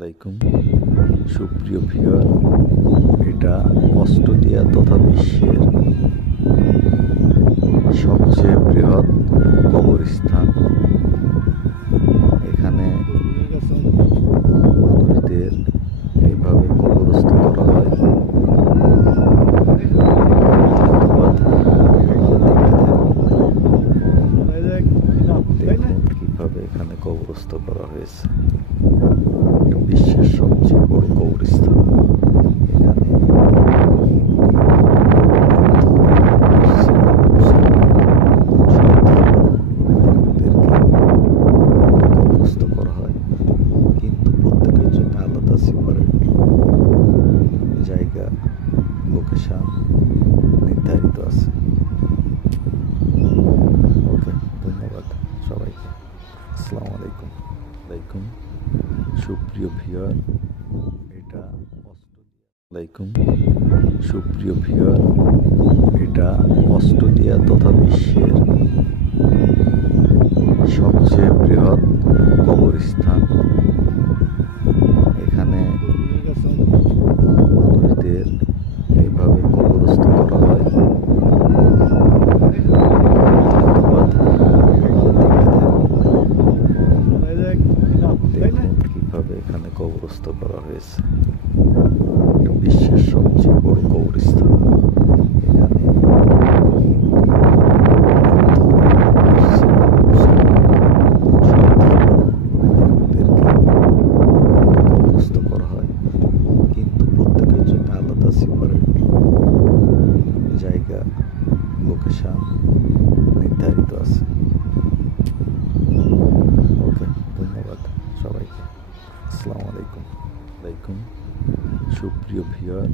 আলাইকুম সুপ্রিয় ভিউয়ার, এটা অস্ট্রেলিয়া তথা বিশ্বের সবচেয়ে বৃহৎ কবরস্থান। এখানে মানুষদের এইভাবে কবরস্থ করা হয়। দেখুন কিভাবে এখানে কবরস্থ করা হয়েছে। বিশ্বের সবচেয়ে বড় কবরস্থান। এখানে কবরস্থ করা হয়, কিন্তু প্রত্যেকের জন্য আলাদা সেপারেট জায়গা, লোকেশন নির্ধারিত আছে। ওকে, ধন্যবাদ সবাইকে। আসসালামু আলাইকুম। আলাইকুম সুপ্রিয় ভিউয়ার, এটা আলাইকুম সুপ্রিয় ভিউয়ার, এটা অস্ট্রেলিয়া তথা বিশ্বের সবচেয়ে বৃহৎ কবরস্থান। এখানে মানুষদের এইভাবে কবরস্থ করা হয়। দেখুন কিভাবে এখানে কবরস্থ করা হয়েছে। বিশ্বের সবচেয়ে বড় কবরস্থান। এখানে কবরস্থ করা হয়, কিন্তু প্রত্যেকের জন্য আলাদা সেপারেট জায়গা, লোকেশন নির্ধারিত আছে। ওকে, ধন্যবাদ সবাইকে। আসসালামু আলাইকুম। আলাইকুম সুপ্রিয় ভিউয়ার,